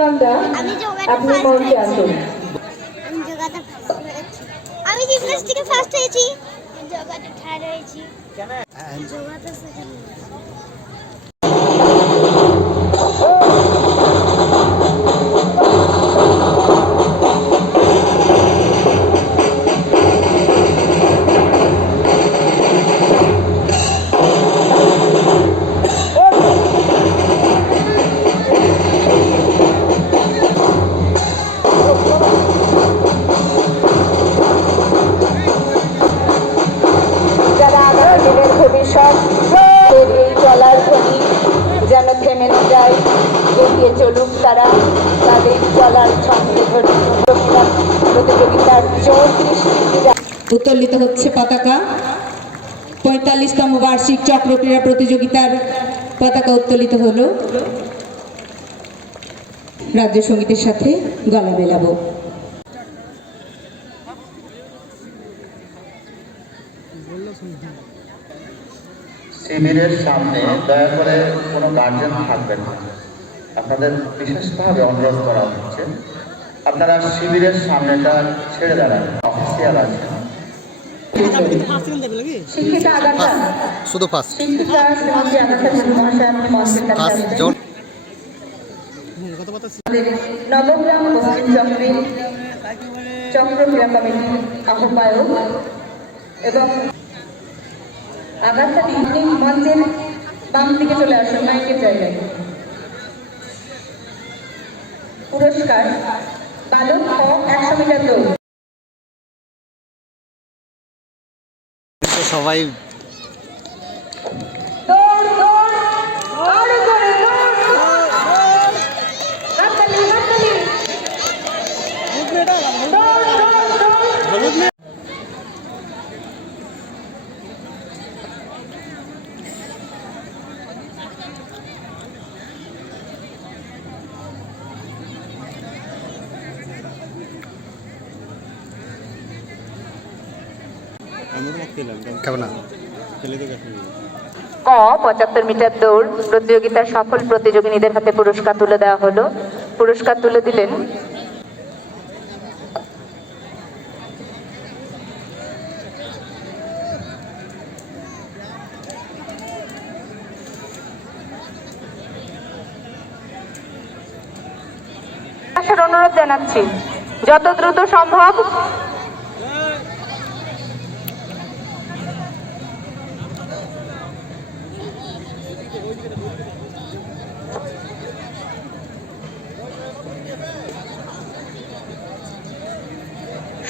বাংলা আপনি মঞ্চে আসুন। আমি জিমন্যাস্টিকে ফার্স্ট হয়েছি, যোগাতে থার্ড হয়েছি, যোগাতে সেকেন্ড হয়েছি। এই চলার ধ্বনি যেন থেমে না যায়, এগিয়ে চলুক তারা তাদের চলার ছন্দে ধরে। প্রতিযোগিতার 34 উত্তোলিত হচ্ছে পতাকা। 45তম বার্ষিক চক্রক্রীড়া প্রতিযোগিতার পতাকা উত্তোলিত হলো। রাজ্য সঙ্গীতের সাথে গলা মেলাবো। শিবিরের সামনে দয়া করে কোনো গার্জেন থাকবেন না, আপনাদের বিশেষভাবে অনুরোধ করা হচ্ছে আপনারা শিবিরের সামনেটা ছেড়ে দাঁড়ান। অফিসিয়াল আছে শিক্ষিকা আগাছা শুধু ফার্স্ট শিক্ষিকা শ্রীমতী আগাছা মহাশয় আপনি মঞ্চের কাছে আসবেন। নবগ্রাম পশ্চিম চক্র ক্রীড়া কমিটির আহ্বায়ক এবং আগাছা তিনি মঞ্চের বাম দিকে চলে আসুন, মাইকের জায়গায়। পুরস্কার বালক খ 100 মিটার দৌড়। সবাই কেমন ক 75 মিটার দৌড় প্রতিযোগিতার সফল প্রতিযোগিনীদের হাতে পুরস্কার তুলে দেওয়া হলো। পুরস্কার তুলে দিলেন অনুরোধ জানাচ্ছি যত দ্রুত সম্ভব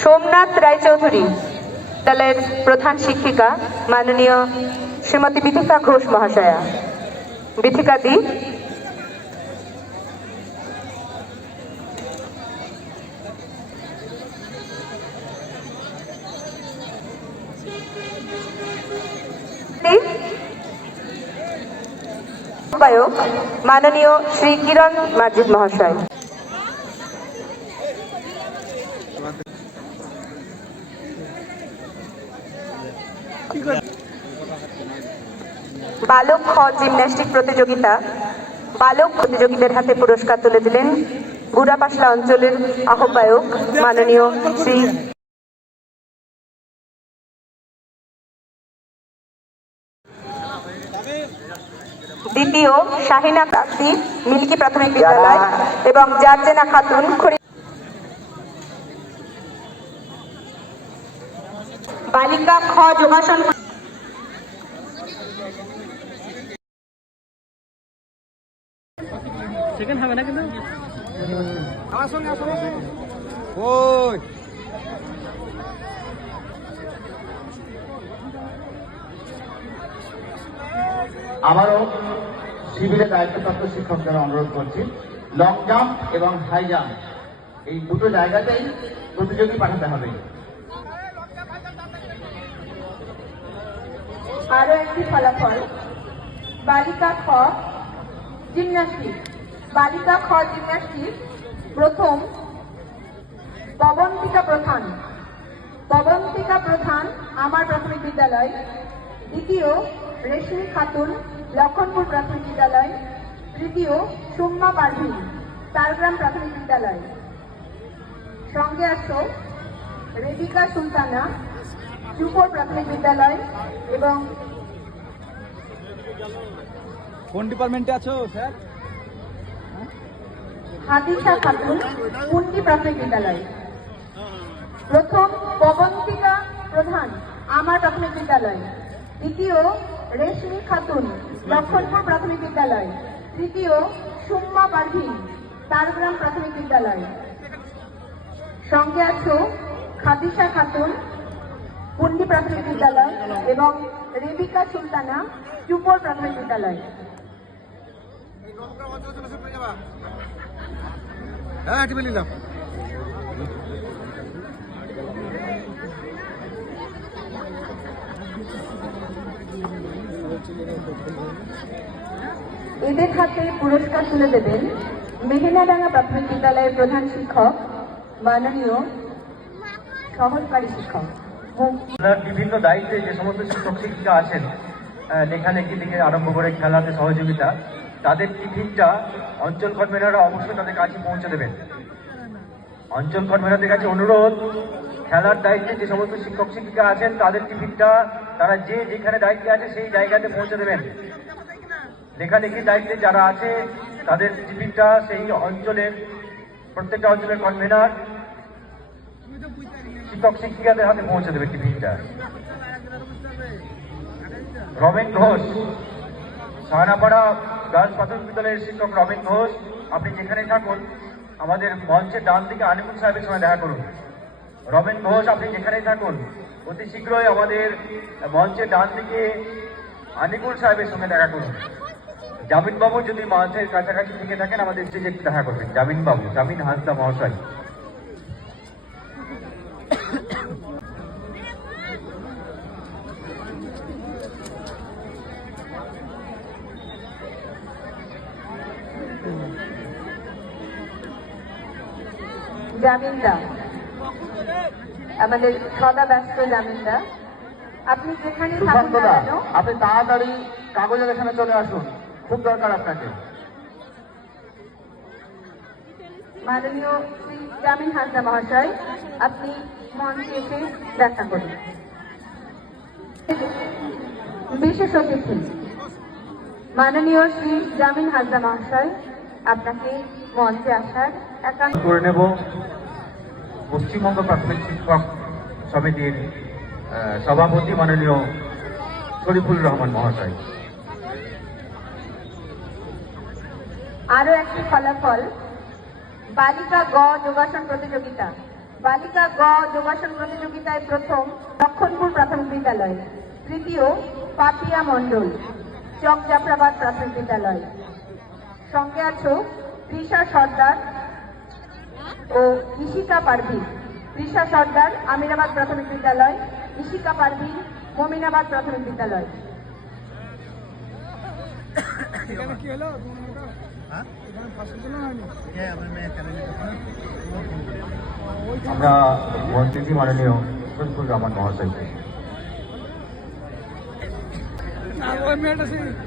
সোমনাথ রায়চৌধুরী বিদ্যালয়ের প্রধান শিক্ষিকা মাননীয় শ্রীমতী বিথিকা ঘোষ মহাশয়া। বিথিকা দি আহ্বায়ক মাননীয় শ্রী কিরণ মাজিদ মহাশয়। বালক খ জিমন্যাস্টিক প্রতিযোগিতা বালক প্রতিযোগীদের হাতে পুরস্কার তুলে দিলেন গুড়াপাশলা অঞ্চলের আহ্বায়ক মাননীয় শ্রী দ্বিতীয় শাহিনা কাকতি মিল্কি প্রাথমিক বিদ্যালয় এবং জার্জেনা খাতুন বালিকা খ যোগাসন সেকেন্ড হবে না কিন্তু আবারও শিবিরে দায়িত্বপ্রাপ্ত শিক্ষকদের অনুরোধ করছি লং জাম্প এবং হাই জাম্প এই দুটো জায়গাতেই প্রতিযোগী পাঠাতে হবে। আরো একটি ফলাফল বালিকা খ জিমন্যাস্টিক প্রথম পবন্তিকা প্রধান আমার প্রাথমিক বিদ্যালয়, দ্বিতীয় রেশমি খাতুন লক্ষণপুর প্রাথমিক বিদ্যালয়, তৃতীয় সুম্মা পারভিন তারগ্রাম প্রাথমিক বিদ্যালয়। সঙ্গে আছো রেবিকা সুলতানা চুপর প্রাথমিক বিদ্যালয় এবং কোন ডিপার্টমেন্টে আছো স্যার? হাদিসা খাতুন কুন্ডি প্রাথমিক বিদ্যালয়। প্রথম পবন্তিকা প্রধান আমার প্রাথমিক বিদ্যালয়। দ্বিতীয় রেশমি খাতুন লক্ষণপুর প্রাথমিক বিদ্যালয়। তৃতীয় সুম্মা পারভিন তারগ্রাম প্রাথমিক বিদ্যালয়। সঙ্গে আছো খাদিসা খাতুন কুন্ডি প্রাথমিক বিদ্যালয় এবং রেবিকা সুলতানা চুপর প্রাথমিক বিদ্যালয়। হ্যাঁ টিপে নিলাম। এদের হাতে পুরস্কার তুলে দেবেন মেহেনাডাঙ্গা প্রাথমিক বিদ্যালয়ের প্রধান শিক্ষক মাননীয় সহকারী শিক্ষক। বিভিন্ন দায়িত্বে যে সমস্ত শিক্ষক শিক্ষিকা আছেন, লেখালেখি থেকে আরম্ভ করে খেলাতে সহযোগিতা, তাদের টিফিনটা অঞ্চল কনভেনাররা অবশ্যই তাদের কাছে পৌঁছে দেবেন। অঞ্চল কনভেনারদের কাছে অনুরোধ, খেলার দায়িত্বে যে সমস্ত শিক্ষক শিক্ষিকা আছেন তাদের টিফিনটা তারা যে যেখানে দায়িত্বে আছে সেই জায়গাতে পৌঁছে দেবেন। লেখালেখির দায়িত্বে যারা আছে তাদের টিফিনটা সেই অঞ্চলের প্রত্যেকটা অঞ্চলের কনভেনার শিক্ষক শিক্ষিকাদের হাতে পৌঁছে দেবে টিফিনটা। রমেন ঘোষ, সাহানাপাড়া গার্লস প্রাথমিক বিদ্যালয়ের শিক্ষক রমেন ঘোষ, আপনি যেখানে থাকুন আমাদের মঞ্চের ডান দিকে আনিকুল সাহেবের সঙ্গে দেখা করুন। রমেন ঘোষ, আপনি যেখানেই থাকুন অতি শীঘ্রই আমাদের মঞ্চের ডান দিকে আনিকুল সাহেবের সঙ্গে দেখা করুন। জামিন বাবু যদি মঞ্চের কাছাকাছি থেকে থাকেন আমাদের স্টেজে একটু দেখা করবেন। জামিন বাবু, জামিন হাসদা মহাশয়। জামিনদা, আমাদের সদা ব্যস্ত জামিনদা, আপনি যেখানে থাকুন না কেন আপনি তাড়াতাড়ি কাগজের এখানে চলে আসুন, খুব দরকার আপনাকে। মাননীয় শ্রী জামিন হাসদা মহাশয়, আপনি মঞ্চে এসে দেখা করুন। বিশেষ অতিথি মাননীয় শ্রী জামিন হাসদা মহাশয়, আপনাকে মঞ্চে আসার একান্ত করে নেব পশ্চিমবঙ্গ প্রাথমিক শিক্ষক সমিতির সভাপতি মাননীয় শরীফুল রহমান মহাশয়। আরো একটি ফলাফল, বালিকা গ যোগাসন প্রতিযোগিতা। বালিকা গ যোগাসন প্রতিযোগিতায় প্রথম লক্ষণপুর প্রাথমিক বিদ্যালয়, তৃতীয় পাপিয়া মণ্ডল চক জাফরাবাদ প্রাথমিক বিদ্যালয়। সঙ্গে আছো তৃষা সর্দার ও ইশিকা পারভিন। তৃষা সর্দার আমিরাবাদ প্রাথমিক বিদ্যালয়, ইশিকা পারভিন মমিনাবাদ প্রাথমিক বিদ্যালয়। কি হলো? আমরা মন্ত্রী মাননীয় শরীফুল রহমান মহাশয়কে।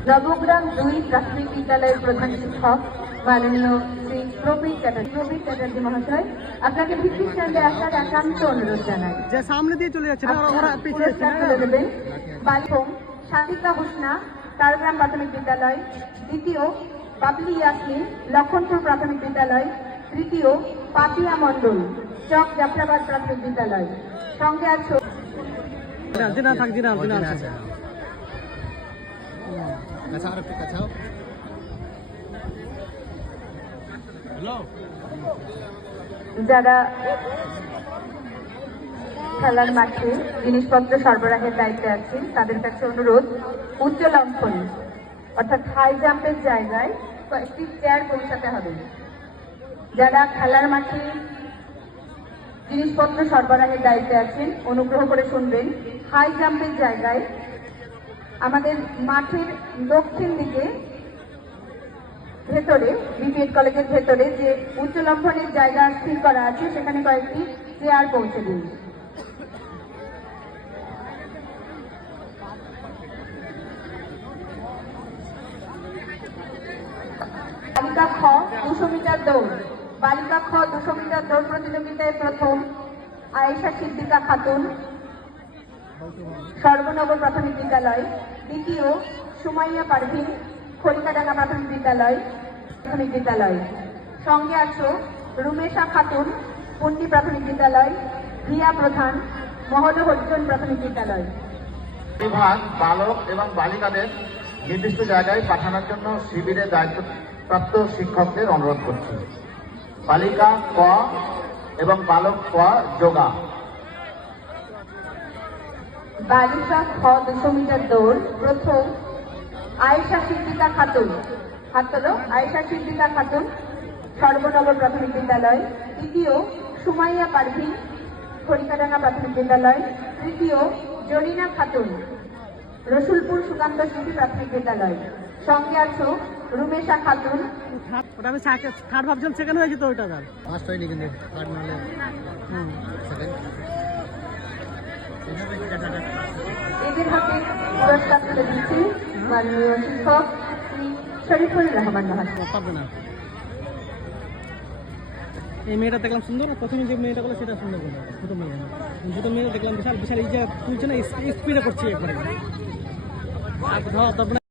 নবগ্রাম 2 প্রাথমিক বিদ্যালয়ের প্রধান শিক্ষক মাননীয় শ্রী প্রবীর চ্যাটার্জি মহাশয়, আপনাকে ভিত্তি স্ট্যান্ডে আসার একান্ত অনুরোধ জানাই। যে সামনে দিয়ে চলে যাচ্ছে না, ওরা পিছিয়ে যাচ্ছে পুরস্কার তুলে দেবেন বালিকম সাদিকা হোসনা তারগ্রাম প্রাথমিক বিদ্যালয়, দ্বিতীয় বাবলি ইয়াসমিন লক্ষণপুর প্রাথমিক বিদ্যালয়, তৃতীয় পাপিয়া মণ্ডল চক জাফরাবাদ প্রাথমিক বিদ্যালয়। সঙ্গে আছো দিনা থাক দিনা দিনা আছে। আচ্ছা আর একটু কাছাও। যারা খেলার মাঠে জিনিসপত্র সরবরাহের দায়িত্বে আছেন তাদের কাছে অনুরোধ, উচ্চ লম্ফন অর্থাৎ হাই জাম্পের জায়গায় কয়েকটি চেয়ার পৌঁছাতে হবে। যারা খেলার মাঠে জিনিসপত্র সরবরাহের দায়িত্বে আছেন অনুগ্রহ করে শুনবেন, হাই জাম্পের জায়গায় আমাদের মাঠের দক্ষিণ দিকে ভেতরে বিপিএড কলেজের ভেতরে যে উচ্চ লম্ফনের জায়গা স্থির করা আছে সেখানে কয়েকটি চেয়ার পৌঁছে দিন। তালিকা খ 200 মিটার দৌড়। বালিকা খ 200 মিটার দৌড় প্রতিযোগিতায় প্রথম আয়েশা সিদ্দিকা খাতুন, সর্বনগর প্রাথমিক বিদ্যালয়। দ্বিতীয় সুমাইয়া পারভিন, খড়িকাডাঙ্গা প্রাথমিক বিদ্যালয়। সঙ্গে আছো রুমেশা খাতুন, পন্ডি প্রাথমিক বিদ্যালয়। রিয়া প্রধান, মহল হরিজন প্রাথমিক বিদ্যালয়। বিভাগ বালক এবং বালিকাদের নির্দিষ্ট জায়গায় পাঠানোর জন্য শিবিরের দায়িত্বপ্রাপ্ত শিক্ষকদের অনুরোধ করছি। বালিকা ক এবং বালক ক যোগা। বালিকা খ 200 মিটার দৌড় প্রথম আয়েশা সিদ্দিকা খাতুন, হাত তোলো, আয়েশা সিদ্দিকা খাতুন, সর্বনগর প্রাথমিক বিদ্যালয়। দ্বিতীয় সুমাইয়া পারভিন, খড়িকাডাঙ্গা প্রাথমিক বিদ্যালয়। তৃতীয় জরিনা খাতুন, রসুলপুর সুকান্ত স্মৃতি প্রাথমিক বিদ্যালয়। সঙ্গে আছো রুমেশা খাতুন। ওটা আমি থার্ড ভাবছিলাম, সেকেন্ড হয়েছে তো ওইটা তার। ফার্স্ট হয়নি কিন্তু থার্ড নাহলে সেকেন্ড। এদের হাতে পুরস্কার তুলে দিচ্ছি মাননীয় শিক্ষক শ্রী শরীফুল রহমান মহাশয়। পারবে না। এই মেয়েটা দেখলাম সুন্দর, প্রথমে যে মেয়েটা বলে সেটা সুন্দর বলে, দুটো মেয়ে দেখলাম বিশাল বিশাল, এই যে তুলছে না স্পিডে করছে একবারে। আর ধর